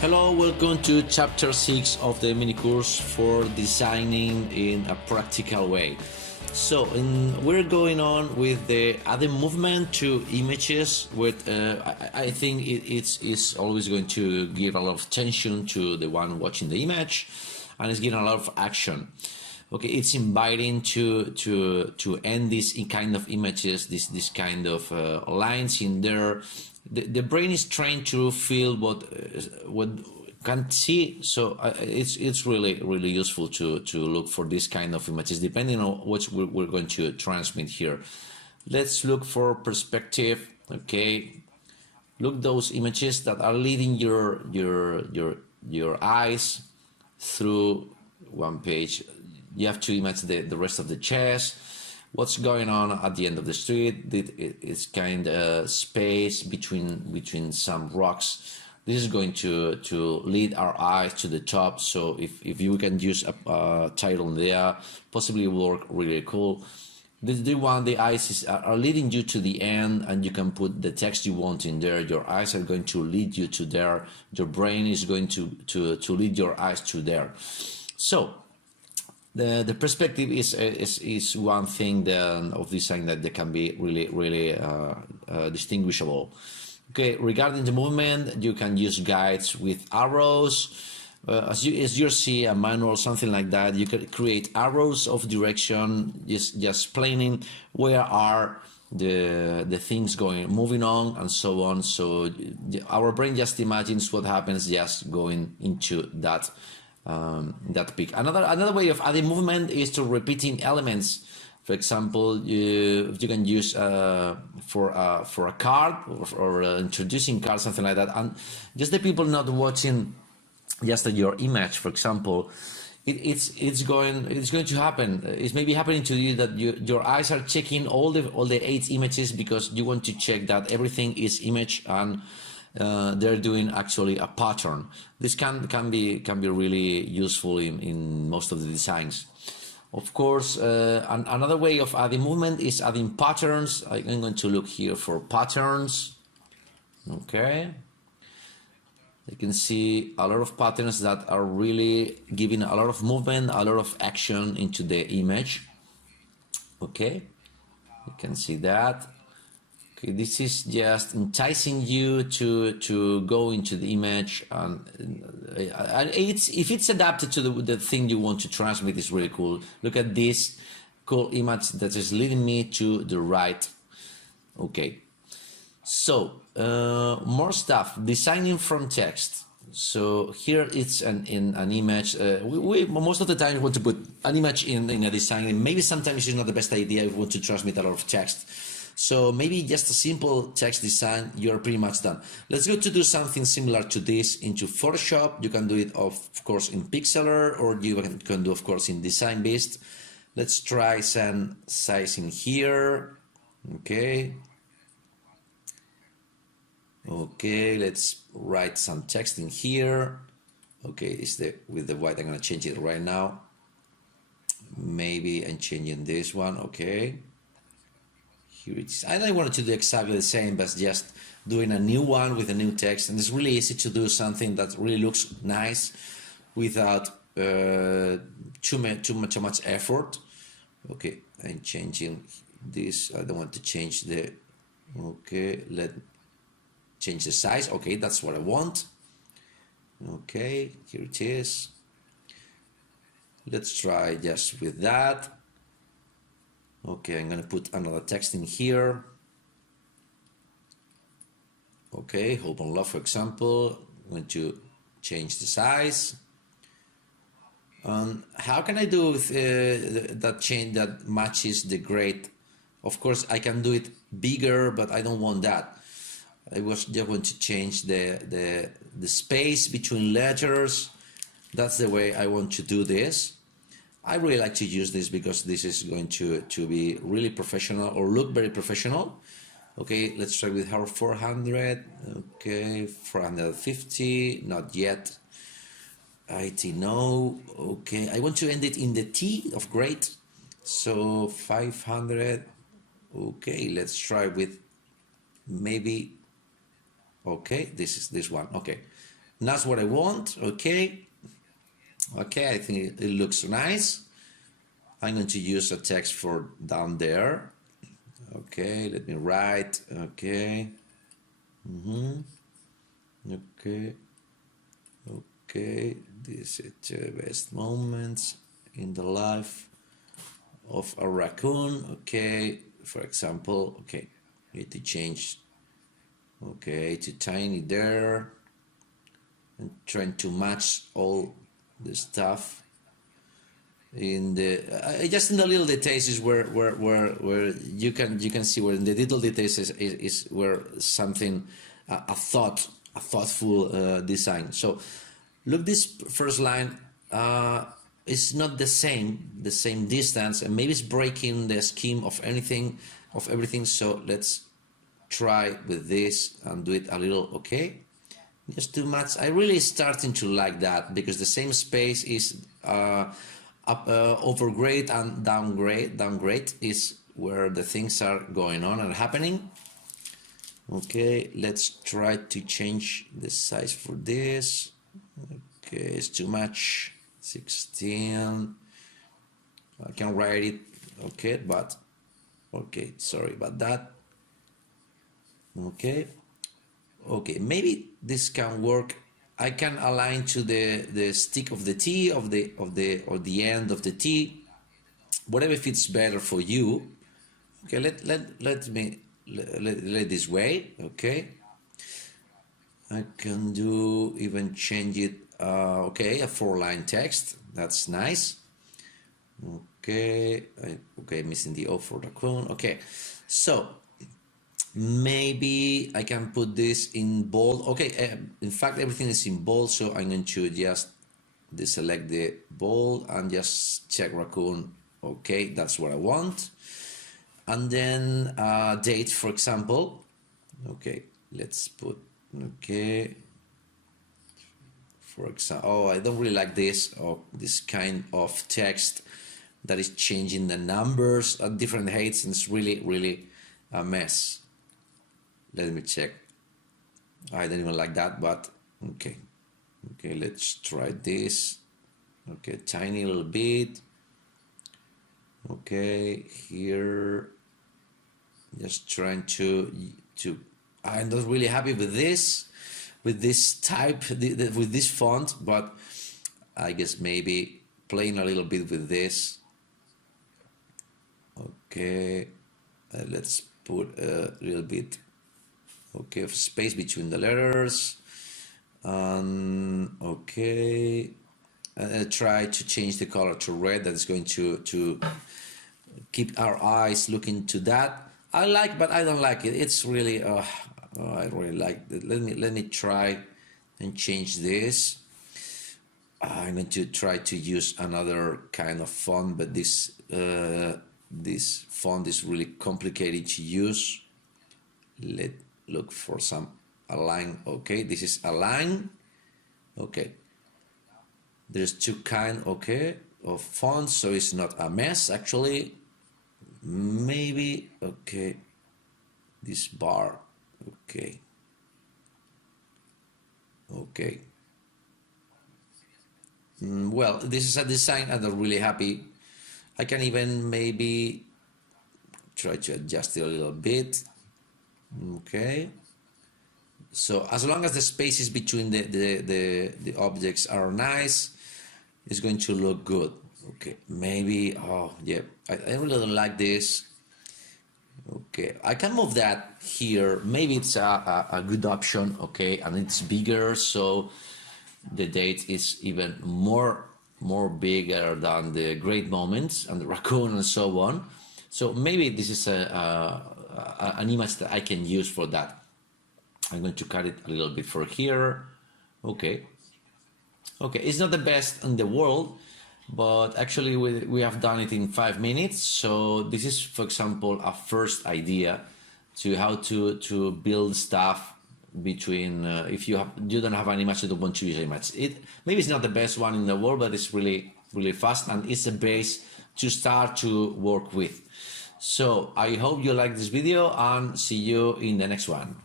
Hello, welcome to chapter 6 of the mini course for designing in a practical way. So we're going on with the adding movement to images with I think it's always going to give a lot of tension to the one watching the image, and it's giving a lot of action. Okay, it's inviting to end this kind of images, this kind of lines in there. The brain is trained to feel what can't see, so it's really useful to look for this kind of images depending on what we're going to transmit here. Let's look for perspective. Okay, look those images that are leading your eyes through one page. You have to image the rest of the chest. What's going on at the end of the street? It's kind of space between some rocks. This is going to lead our eyes to the top. So if you can use a title there, possibly work really cool. The eyes are leading you to the end, and you can put the text you want in there. Your eyes are going to lead you to there. Your brain is going to lead your eyes to there. So the perspective is one thing of design that can be really distinguishable. Okay, regarding the movement, you can use guides with arrows. As you see a manual, something like that, you can create arrows of direction, just explaining where are the things moving on and so on. So our brain just imagines what happens just going into that peak. Another way of adding movement is to repeating elements. For example, you can use for a card or introducing cards, something like that, and just the people not watching just your image. For example, it's going to happen. It's maybe happening to you that your eyes are checking all the 8 images because you want to check that everything is image and they're doing actually a pattern. This can be really useful in most of the designs. Of course, another way of adding movement is adding patterns. I'm going to look here for patterns. Okay, you can see a lot of patterns that are really giving a lot of movement, a lot of action into the image. Okay, you can see that. Okay, this is just enticing you to go into the image, and if it's adapted to the thing you want to transmit, is really cool. Look at this cool image that is leading me to the right. Okay, so more stuff. Designing from text. So here it's an image. We most of the time want to put an image in a design. Maybe sometimes it's not the best idea if we want to transmit a lot of text. So maybe just a simple text design, you're pretty much done. Let's go to do something similar to this into Photoshop. You can do it, of course, in Pixlr, or you can do, of course, in DesignBeast. Let's try some sizing here. Okay. Okay, let's write some text in here. Okay, with the white. I'm going to change it right now. Maybe I'm changing this one. Okay. Here it is. I don't want to do exactly the same, but just doing a new one with a new text, and it's really easy to do something that really looks nice without too much effort. Okay, I'm changing this. I don't want to change the. Okay, change the size. Okay, that's what I want. Okay, here it is. Let's try just with that. Okay, I'm going to put another text in here. Okay, hope and love, for example. I'm going to change the size. How can I do that change that matches the grade? Of course, I can do it bigger, but I don't want that. I was just going to change the space between letters. That's the way I want to do this. I really like to use this because this is going to be really professional or look very professional. Okay, let's try with her 400. Okay, 450, not yet. IT, no. Okay, I want to end it in the T of great. So 500. Okay, let's try with maybe. Okay, this is this one. Okay, That's what I want. Okay. Okay, I think it looks nice. I'm going to use a text for down there. Okay, let me write. Okay. Okay. Okay. This is the best moments in the life of a raccoon. Okay. For example, okay, need to change. Okay, to tiny there, and trying to match all the stuff in the just in the little details is where you can see where in the little details is where something a thoughtful design. So look, this first line is not the same distance, and maybe it's breaking the scheme of everything. So let's try with this and do it a little. Okay, just too much. I really starting to like that because the same space is overgrade and downgrade is where the things are going on and happening. Okay, let's try to change the size for this. Okay, it's too much. 16. I can write it. Okay, but okay, sorry about that. Okay, maybe this can work. I can align to the stick of the T or the end of the T, whatever fits better for you. Okay, let me this way. Okay, I can do even change it. Okay, a 4-line text. That's nice. Okay, okay, missing the O for raccoon. Okay, so maybe I can put this in bold. Okay, in fact, everything is in bold, so I'm going to just deselect the bold and just check raccoon. Okay, that's what I want. And then date, for example. Okay, let's put, okay. For example, oh, I don't really like this, or this kind of text that is changing the numbers at different heights, and it's really a mess. Let me check. I don't even like that, but okay. Okay, let's try this. Okay, tiny little bit. Okay, here. Just trying to I'm not really happy with this type, with this font, but I guess maybe playing a little bit with this. Okay, let's put a little bit, okay, of space between the letters. Okay, try to change the color to red. That is going to keep our eyes looking to that. I like, but I don't like it. It's really, I really like it. Let me try and change this. I'm going to try to use another kind of font, but this font is really complicated to use. Let's look for some align. Okay, this is align. Okay, there's two kind, okay, of fonts, so it's not a mess actually. Maybe, okay, this bar, okay, okay. Well, this is a design I'm not really happy. I can even maybe try to adjust it a little bit. Okay, so as long as the spaces between the objects are nice, it's going to look good. Okay, maybe, oh yeah, I really don't like this. Okay, I can move that here. Maybe it's a good option. Okay, and it's bigger, so the date is even more bigger than the great moments and the raccoon and so on. So maybe this is an image that I can use for that. I'm going to cut it a little bit for here. Okay, okay, it's not the best in the world, but actually we have done it in 5 minutes. So this is, for example, a first idea to how to build stuff between if you don't have an image, you don't want to use an image. Maybe it's not the best one in the world, but it's really fast, and it's a base to start to work with. So I hope you like this video, and see you in the next one.